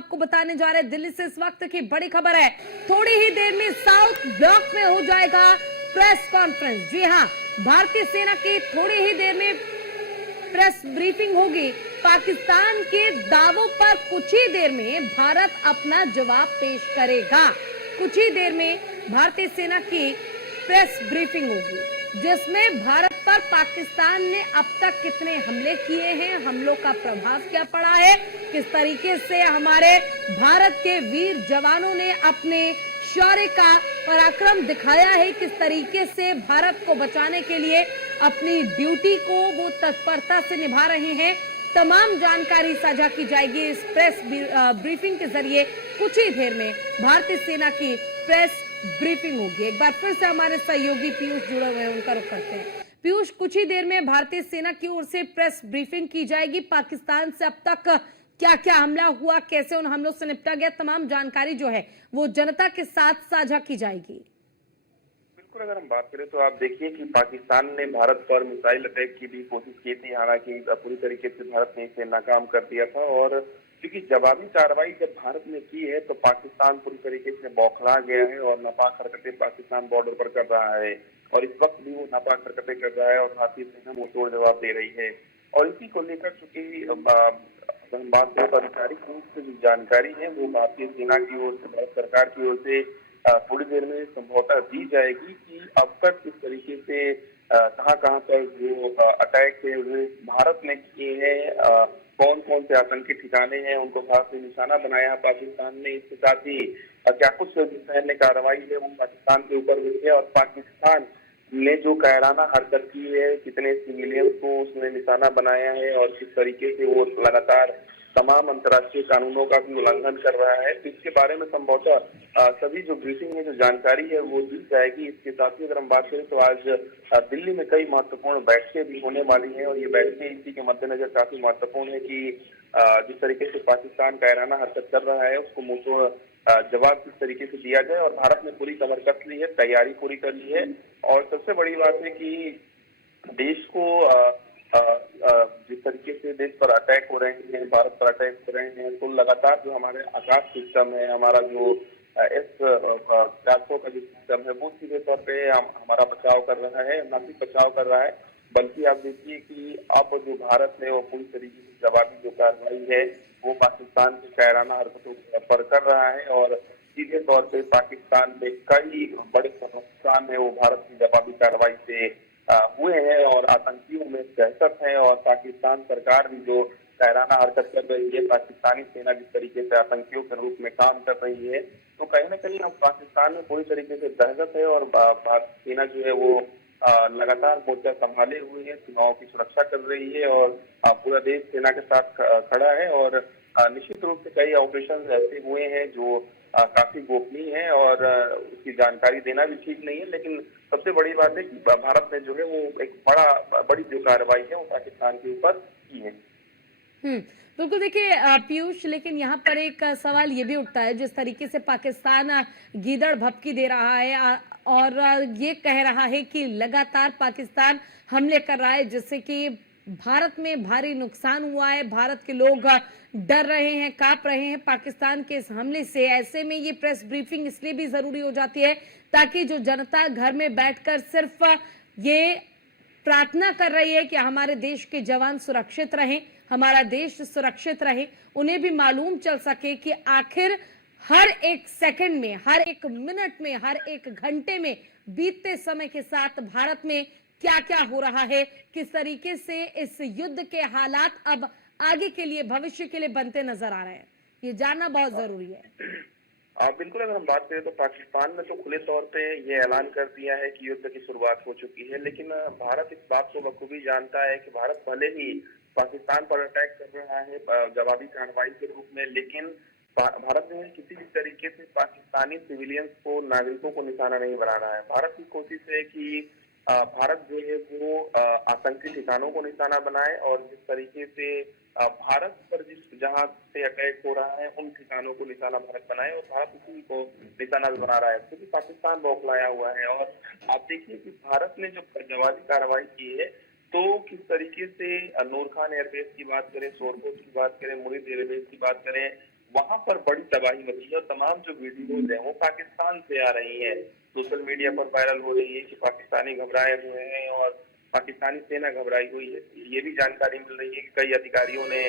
आपको बताने जा रहे हैं दिल्ली से इस वक्त की बड़ी खबर है। थोड़ी ही देर में साउथ ब्लॉक में हो जाएगा प्रेस कॉन्फ्रेंस। जी हाँ, भारतीय सेना की थोड़ी ही देर में प्रेस ब्रीफिंग होगी। पाकिस्तान के दावों पर कुछ ही देर में भारत अपना जवाब पेश करेगा। कुछ ही देर में भारतीय सेना की प्रेस ब्रीफिंग होगी, जिसमें भारत पर पाकिस्तान ने अब तक कितने हमले किए हैं, हमलों का प्रभाव क्या पड़ा है, किस तरीके से हमारे भारत के वीर जवानों ने अपने शौर्य का पराक्रम दिखाया है, किस तरीके से भारत को बचाने के लिए अपनी ड्यूटी को वो तत्परता से निभा रहे हैं, तमाम जानकारी साझा की जाएगी इस प्रेस ब्रीफिंग के जरिए। कुछ ही देर में भारतीय सेना की प्रेस ब्रीफिंग होगी। एक बार फिर से हमारे सहयोगी पीयूष जुड़े हुए हैं, उनका रुख करते हैं। पीयूष, कुछ ही देर में भारतीय सेना की ओर से प्रेस ब्रीफिंग की जाएगी। पाकिस्तान से अब तक क्या क्या हमला हुआ, कैसे उन हमलों से निपटा गया, तमाम जानकारी जो है वो जनता के साथ साझा की जाएगी। बिल्कुल, अगर हम बात करें तो आप देखिए कि पाकिस्तान ने भारत पर मिसाइल अटैक की भी कोशिश की थी, हालांकि पूरी तरीके से भारत ने इसे नाकाम कर दिया था। और क्योंकि जवाबी कार्रवाई जब भारत ने की है तो पाकिस्तान पूरी तरीके से बौखला गया है और नापाक हरकतें पाकिस्तान बॉर्डर पर कर रहा है, और इस वक्त भी वो नापाक हरकतें कर रहा है और भारतीय सेना मुंहतोड़ जवाब दे रही है। और इसी को लेकर चूंकि हम बात करें तो आधिकारिक रूप से जो जानकारी है वो भारतीय सेना की ओर से, भारत सरकार की ओर से थोड़ी देर में संभवतः दी जाएगी कि अब तक किस तरीके से कहां कहां पर जो अटैक है वो भारत ने किए हैं, कौन कौन से आतंकी ठिकाने हैं उनको भारत ने निशाना बनाया पाकिस्तान ने। इसके साथ ही क्या कुछ सैन्य कार्रवाई है वो पाकिस्तान के ऊपर हुई है, और पाकिस्तान ने जो कायराना हरकत की है, कितने सिविलियन को उसने निशाना बनाया है और किस तरीके से वो लगातार तमाम अंतर्राष्ट्रीय कानूनों का भी उल्लंघन कर रहा है, तो इसके बारे में संभवतः सभी जो ब्रीफिंग में जो जानकारी है वो दी जाएगी। इसके साथ ही अगर हम बात करें तो आज दिल्ली में कई महत्वपूर्ण बैठकें भी होने वाली हैं, और ये बैठकें इसी के मद्देनजर काफी महत्वपूर्ण है कि जिस तरीके से पाकिस्तान कायराना हरकत कर रहा है उसको मुंहतोड़ जवाब किस तरीके से दिया जाए। और भारत ने पूरी कमर कस ली है, तैयारी पूरी कर ली है, और सबसे बड़ी बात है कि देश को जिस तरीके से देश पर अटैक हो रहे हैं, भारत पर अटैक हो रहे हैं, तो लगातार जो हमारे आकाश सिस्टम है, हमारा जो S-400 का जो सिस्टम है वो सीधे तौर पे हमारा बचाव कर रहा है, न सिर्फ बचाव कर रहा है बल्कि आप देखिए कि अब जो भारत है वो पूरी तरीके से जवाबी जो कार्रवाई है वो पाकिस्तान की कायराना हरकतों पर कर रहा है, और सीधे तौर पे पाकिस्तान में कई बड़े नुकसान है वो भारत की जवाबी कार्रवाई से हुए हैं, और आतंकियों में दहशत है। और पाकिस्तान सरकार भी जो कायराना हरकत कर रही है, पाकिस्तानी सेना जिस तरीके से आतंकियों के रूप में काम कर रही है, तो कहीं ना कहीं अब पाकिस्तान में पूरी तरीके से दहशत है, और भारतीय सेना जो है वो लगातार मोर्चा संभाले हुए है, सीमाओं की सुरक्षा कर रही है, और पूरा देश सेना के साथ खड़ा है। और निश्चित रूप से कई ऑपरेशन ऐसे हुए हैं जो काफी गोपनीय है, और उसकी जानकारी देना भी ठीक नहीं है, लेकिन सबसे बड़ी बात है कि भारत ने जो है वो एक बड़ी जो कार्रवाई है वो पाकिस्तान के ऊपर की है। बिल्कुल। देखिए पीयूष, लेकिन यहाँ पर एक सवाल ये भी उठता है, जिस तरीके से पाकिस्तान गीदड़ भभकी दे रहा है और ये कह रहा है कि लगातार पाकिस्तान हमले कर रहा है, जिससे कि भारत में भारी नुकसान हुआ है, भारत के लोग डर रहे हैं, कांप रहे हैं पाकिस्तान के इस हमले से। ऐसे में ये प्रेस ब्रीफिंग इसलिए भी जरूरी हो जाती है ताकि जो जनता घर में बैठकर सिर्फ ये प्रार्थना कर रही है कि हमारे देश के जवान सुरक्षित रहें, हमारा देश सुरक्षित रहे, उन्हें भी मालूम चल सके कि आखिर हर एक सेकंड में, हर एक मिनट में, हर एक घंटे में बीतते समय के साथ भारत में क्या क्या हो रहा है, किस तरीके से इस युद्ध के हालात अब आगे के लिए, भविष्य के लिए बनते नजर आ रहे हैं। ये जानना बहुत जरूरी है। बिल्कुल, अगर हम बात करें तो पाकिस्तान ने तो खुले तौर पे ये ऐलान कर दिया है कि युद्ध की शुरुआत हो चुकी है, लेकिन भारत इस बात को बखूबी जानता है कि भारत भले ही पाकिस्तान पर अटैक कर रहा है जवाबी कार्रवाई के रूप में, लेकिन भारत जो है किसी भी तरीके से पाकिस्तानी सिविलियंस को, नागरिकों को निशाना नहीं बना रहा है। भारत की कोशिश है कि भारत जो है वो आतंकी ठिकानों को निशाना बनाए, और जिस तरीके से भारत पर जहां से अटैक हो रहा है उन ठिकानों को निशाना भारत बनाए, और भारत उसी को निशाना बना रहा है क्योंकि पाकिस्तान बौखलाया हुआ है। और आप देखिए कि भारत ने जो जवाबी कार्रवाई की है तो किस तरीके से नूर खान एयरबेस की बात करें, शोरकोट की बात करें, मुहित एयरबेस की बात करें, वहां पर बड़ी तबाही मची है और तमाम जो वीडियोज हैं वो पाकिस्तान से आ रही हैं, सोशल मीडिया पर वायरल हो रही है कि पाकिस्तानी घबराए हुए हैं और पाकिस्तानी सेना घबराई हुई है। ये भी जानकारी मिल रही है कि कई अधिकारियों ने